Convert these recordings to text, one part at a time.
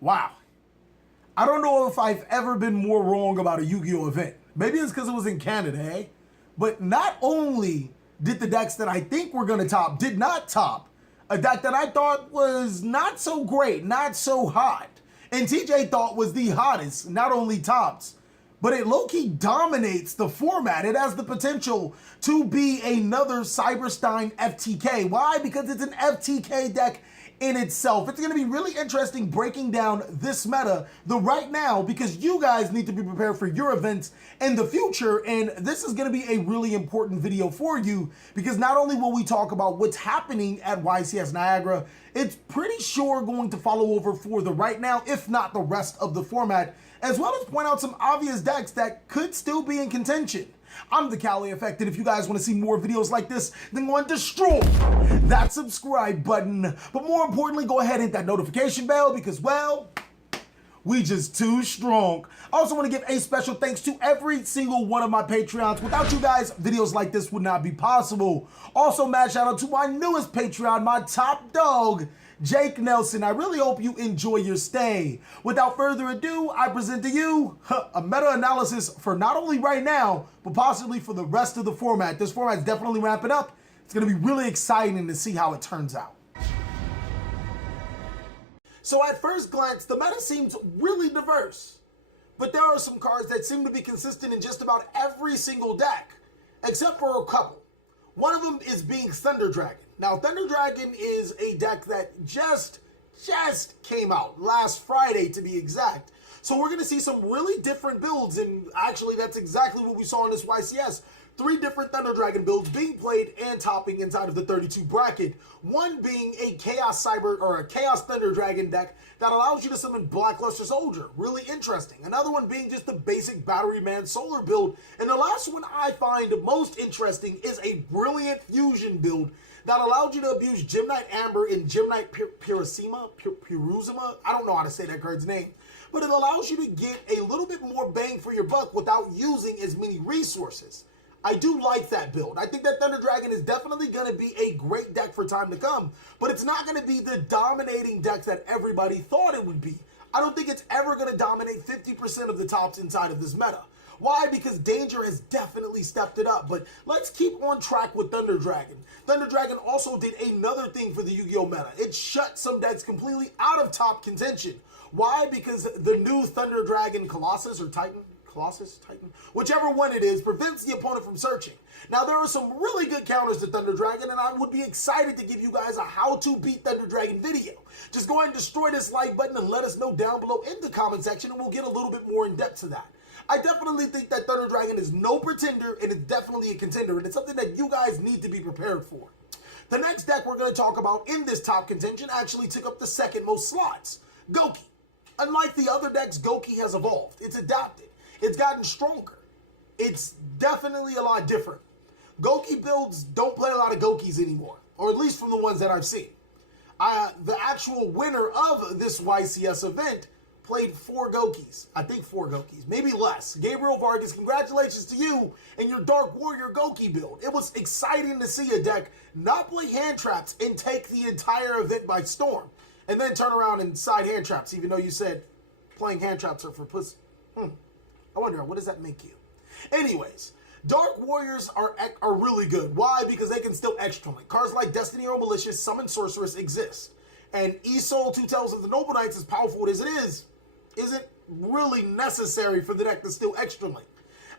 Wow. I don't know if I've ever been more wrong about a Yu-Gi-Oh event. Maybe it's because it was in Canada, eh? But not only did the decks that I think were going to top did not top, a deck that I thought was not so great, not so hot, and TJ thought was the hottest, not only tops, but it low-key dominates the format. It has the potential to be another Cyberstein FTK. Why? Because it's an FTK deck in itself. It's going to be really interesting breaking down this meta the right now, because you guys need to be prepared for your events in the future, and this is going to be a really important video for you, because not only will we talk about what's happening at YCS Niagara, it's pretty sure going to follow over for the right now, if not the rest of the format, as well as point out some obvious decks that could still be in contention. I'm TheCaliEffect, and if you guys want to see more videos like this, then go and destroy that subscribe button. But more importantly, go ahead and hit that notification bell because, well, we just too strong. I also want to give a special thanks to every single one of my Patreons. Without you guys, videos like this would not be possible. Also, mad shout out to my newest Patreon, my top dog, Jake Nelson. I really hope you enjoy your stay. Without further ado, I present to you a meta-analysis for not only right now, but possibly for the rest of the format. This format is definitely ramping up. It's going to be really exciting to see how it turns out. So at first glance, the meta seems really diverse, but there are some cards that seem to be consistent in just about every single deck, except for a couple. One of them is being Thunder Dragon. Now, Thunder Dragon is a deck that just came out last Friday, to be exact. So we're going to see some really different builds, and actually that's exactly what we saw in this YCS. 3 different Thunder Dragon builds being played and topping inside of the 32 bracket. One being a Chaos Thunder Dragon deck that allows you to summon Blackluster Soldier. Really interesting. Another one being just the basic Battery Man Solar build. And the last one I find most interesting is a brilliant fusion build that allowed you to abuse Gem-Knight Amber and Gem-Knight Pirusima. I don't know how to say that card's name. But it allows you to get a little bit more bang for your buck without using as many resources. I do like that build. I think that Thunder Dragon is definitely going to be a great deck for time to come, but it's not going to be the dominating deck that everybody thought it would be. I don't think it's ever going to dominate 50% of the tops inside of this meta. Why? Because Danger has definitely stepped it up, but let's keep on track with Thunder Dragon. Thunder Dragon also did another thing for the Yu-Gi-Oh! Meta. It shut some decks completely out of top contention. Why? Because the new Thunder Dragon Colossus or Titan, whichever one it is, prevents the opponent from searching. Now, there are some really good counters to Thunder Dragon, and I would be excited to give you guys a how to beat Thunder Dragon video. Just go ahead and destroy this like button and let us know down below in the comment section, and we'll get a little bit more in depth to that. I definitely think that Thunder Dragon is no pretender, and it's definitely a contender, and it's something that you guys need to be prepared for. The next deck we're going to talk about in this top contention actually took up the second most slots, Goki. Unlike the other decks, Goki has evolved. It's adapted. It's gotten stronger. It's definitely a lot different. Goki builds don't play a lot of Gokis anymore, or at least from the ones that I've seen. The actual winner of this YCS event played 4 Gokis. I think 4 Gokis, maybe less. Gabriel Vargas, congratulations to you and your Dark Warrior Goki build. It was exciting to see a deck not play hand traps and take the entire event by storm, and then turn around and side hand traps, even though you said playing hand traps are for pussy. I wonder, what does that make you? Anyways, Dark Warriors are really good. Why? Because they can still extra link. Cards like Destiny or Malicious, Summon Sorceress exist. And E-Soul, Two Tails of the Noble Knights, as powerful as it is, isn't really necessary for the deck to still extra link.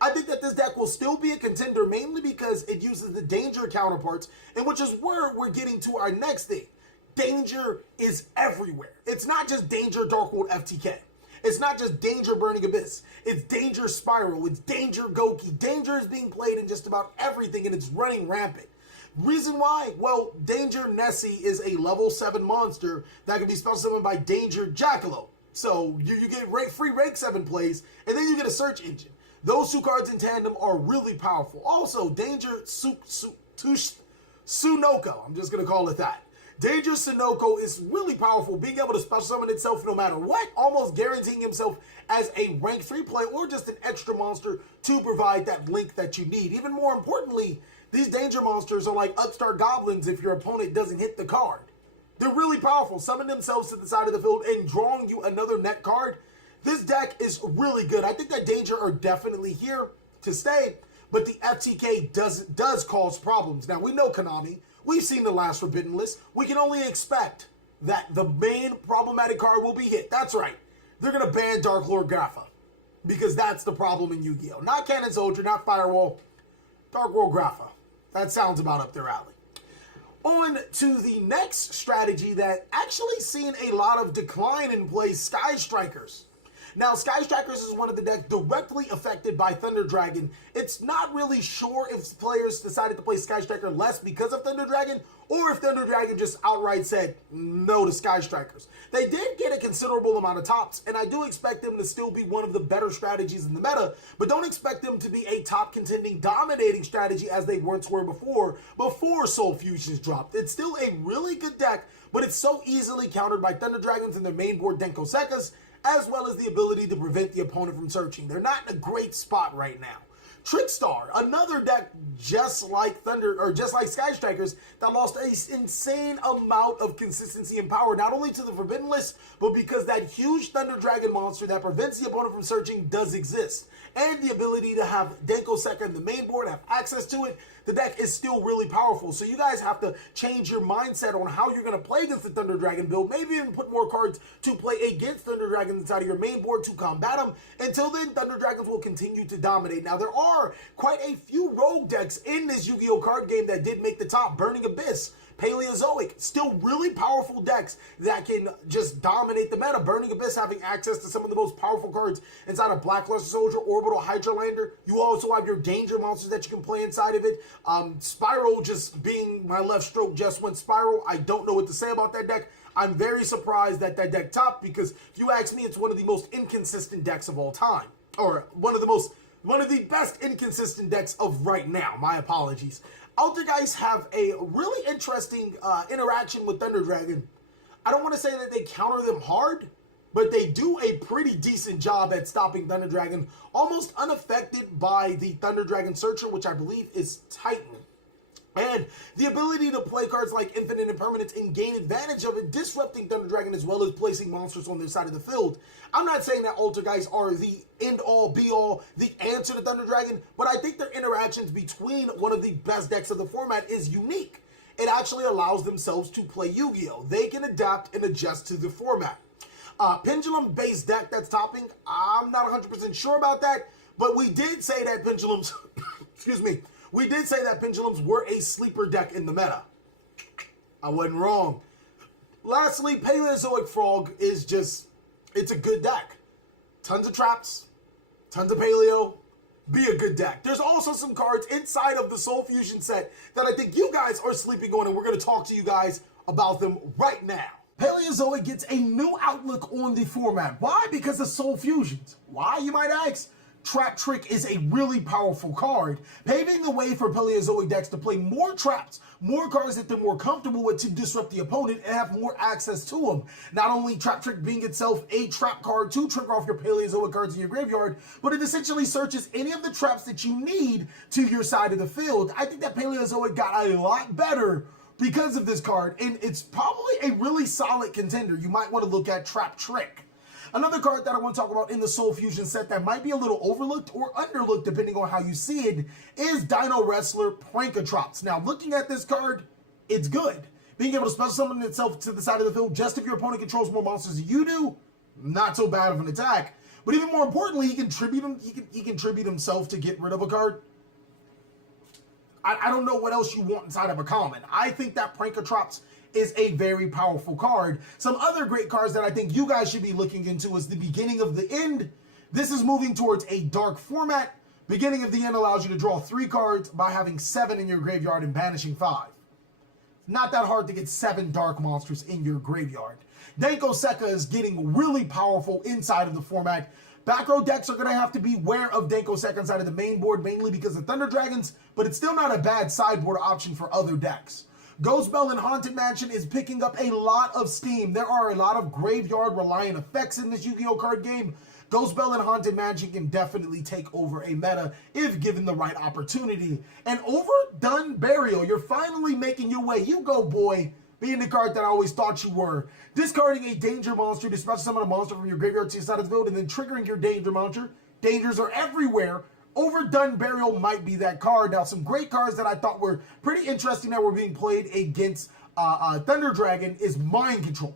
I think that this deck will still be a contender mainly because it uses the Danger counterparts, and which is where we're getting to our next thing. Danger is everywhere. It's not just Danger Darkwood FTK. It's not just Danger Burning Abyss. It's Danger Spiral. It's Danger Goki. Danger is being played in just about everything, and it's running rampant. Reason why? Well, Danger Nessie is a level 7 monster that can be spell summoned by Danger Jackalope. So you get free rank 7 plays, and then you get a search engine. Those 2 cards in tandem are really powerful. Also, Danger Sunoko. I'm just going to call it that. Danger Sunoco is really powerful, being able to special summon itself no matter what, almost guaranteeing himself as a rank 3 player or just an extra monster to provide that link that you need. Even more importantly, these Danger monsters are like upstart goblins if your opponent doesn't hit the card. They're really powerful. Summon themselves to the side of the field and drawing you another net card. This deck is really good. I think that Danger are definitely here to stay, but the FTK does cause problems. Now, we know Konami. We've seen the last Forbidden List. We can only expect that the main problematic card will be hit. That's right. They're going to ban Dark Lord Grapha because that's the problem in Yu-Gi-Oh! Not Cannon Soldier, not Firewall, Dark Lord Grapha. That sounds about up their alley. On to the next strategy that actually seen a lot of decline in play, Sky Strikers. Now, Sky Strikers is one of the decks directly affected by Thunder Dragon. It's not really sure if players decided to play Sky Striker less because of Thunder Dragon, or if Thunder Dragon just outright said no to Sky Strikers. They did get a considerable amount of tops, and I do expect them to still be one of the better strategies in the meta, but don't expect them to be a top contending, dominating strategy as they once were before Soul Fusions dropped. It's still a really good deck, but it's so easily countered by Thunder Dragons and their main board Denko Sekas, as well as the ability to prevent the opponent from searching. They're not in a great spot right now. Trickstar, another deck just like Sky Strikers, that lost an insane amount of consistency and power, not only to the Forbidden List, but because that huge Thunder Dragon monster that prevents the opponent from searching does exist. And the ability to have Denko Seka in the main board, have access to it, the deck is still really powerful. So you guys have to change your mindset on how you're going to play against the Thunder Dragon build. Maybe even put more cards to play against Thunder Dragons inside of your main board to combat them. Until then, Thunder Dragons will continue to dominate. Now, there are quite a few rogue decks in this Yu-Gi-Oh! Card game that did make the top. Burning Abyss, Paleozoic, still really powerful decks that can just dominate the meta. Burning Abyss having access to some of the most powerful cards inside of Blackluster Soldier, Orbital Hydrolander. You also have your Danger monsters that you can play inside of it. Spiral just being my left stroke just went Spiral. I don't know what to say about that deck. I'm very surprised that that deck topped because if you ask me, it's one of the most inconsistent decks of all time. Or one of the best inconsistent decks of right now. My apologies. Altergeist have a really interesting interaction with Thunder Dragon. I don't want to say that they counter them hard, but they do a pretty decent job at stopping Thunder Dragon, almost unaffected by the Thunder Dragon Searcher, which I believe is Titan. And the ability to play cards like Infinite Impermanence and gain advantage of it, disrupting Thunder Dragon as well as placing monsters on their side of the field. I'm not saying that Altergeist are the end-all, be-all, the answer to Thunder Dragon, but I think their interactions between one of the best decks of the format is unique. It actually allows themselves to play Yu-Gi-Oh! They can adapt and adjust to the format. Pendulum-based deck that's topping, I'm not 100% sure about that, but we did say that Pendulums, excuse me, we did say that Pendulums were a sleeper deck in the meta. I wasn't wrong. Lastly, Paleozoic Frog is just, it's a good deck. Tons of traps, tons of Paleo, be a good deck. There's also some cards inside of the Soul Fusion set that I think you guys are sleeping on, and we're going to talk to you guys about them right now. Paleozoic gets a new outlook on the format. Why? Because of Soul Fusions. Why, you might ask? Trap Trick is a really powerful card, paving the way for Paleozoic decks to play more traps, more cards that they're more comfortable with to disrupt the opponent and have more access to them. Not only Trap Trick being itself a trap card to trigger off your Paleozoic cards in your graveyard, but it essentially searches any of the traps that you need to your side of the field. I think that Paleozoic got a lot better because of this card, and it's probably a really solid contender. You might want to look at Trap Trick. Another card that I want to talk about in the Soul Fusion set that might be a little overlooked or underlooked depending on how you see it is Dino Wrestler Prankatrops. Now, looking at this card, it's good. Being able to special summon itself to the side of the field just if your opponent controls more monsters than you do, not so bad of an attack. But even more importantly, he can tribute himself to get rid of a card. I don't know what else you want inside of a common. I think that Prankatrops is a very powerful card. Some other great cards that I think you guys should be looking into is the Beginning of the End. This is moving towards a dark format. Beginning of the End allows you to draw 3 cards by having 7 in your graveyard and banishing 5. Not that hard to get 7 dark monsters in your graveyard. Denko Seka is getting really powerful inside of the format. Back row decks are going to have to be aware of Denko Seka inside of the main board, mainly because of Thunder Dragons, but it's still not a bad sideboard option for other decks. Ghost Bell and Haunted Mansion is picking up a lot of steam. There are a lot of graveyard-reliant effects in this Yu-Gi-Oh! Card game. Ghost Bell and Haunted Mansion can definitely take over a meta if given the right opportunity. And Overdone Burial, you're finally making your way. You go, boy. being the card that I always thought you were. Discarding a danger monster to special summon a monster from your graveyard to your side of the field, and then triggering your danger monster. Dangers are everywhere. Overdone Burial might be that card. Now, some great cards that I thought were pretty interesting that were being played against Thunder Dragon is Mind Control.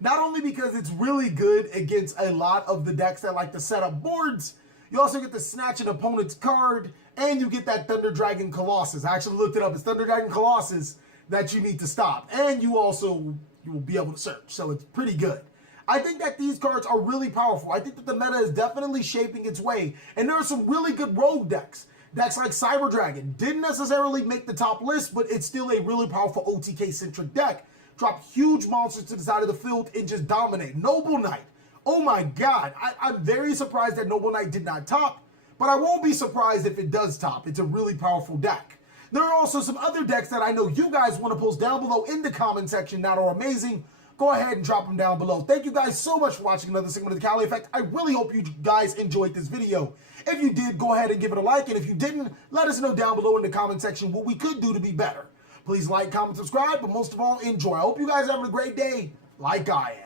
Not only because it's really good against a lot of the decks that like to set up boards, you also get to snatch an opponent's card, and you get that Thunder Dragon Colossus. I actually looked it up. It's Thunder Dragon Colossus that you need to stop. And you will be able to search, so it's pretty good. I think that these cards are really powerful. I think that the meta is definitely shaping its way, and there are some really good rogue decks. Decks like Cyber Dragon didn't necessarily make the top list, but it's still a really powerful OTK-centric deck. Drop huge monsters to the side of the field and just dominate. Noble Knight. Oh my god. I'm very surprised that Noble Knight did not top, but I won't be surprised if it does top. It's a really powerful deck. There are also some other decks that I know you guys want to post down below in the comment section that are amazing. Go ahead and drop them down below. Thank you guys so much for watching another segment of the Cali Effect. I really hope you guys enjoyed this video. If you did, go ahead and give it a like. And if you didn't, let us know down below in the comment section what we could do to be better. Please like, comment, subscribe, but most of all, enjoy. I hope you guys are having a great day like I am.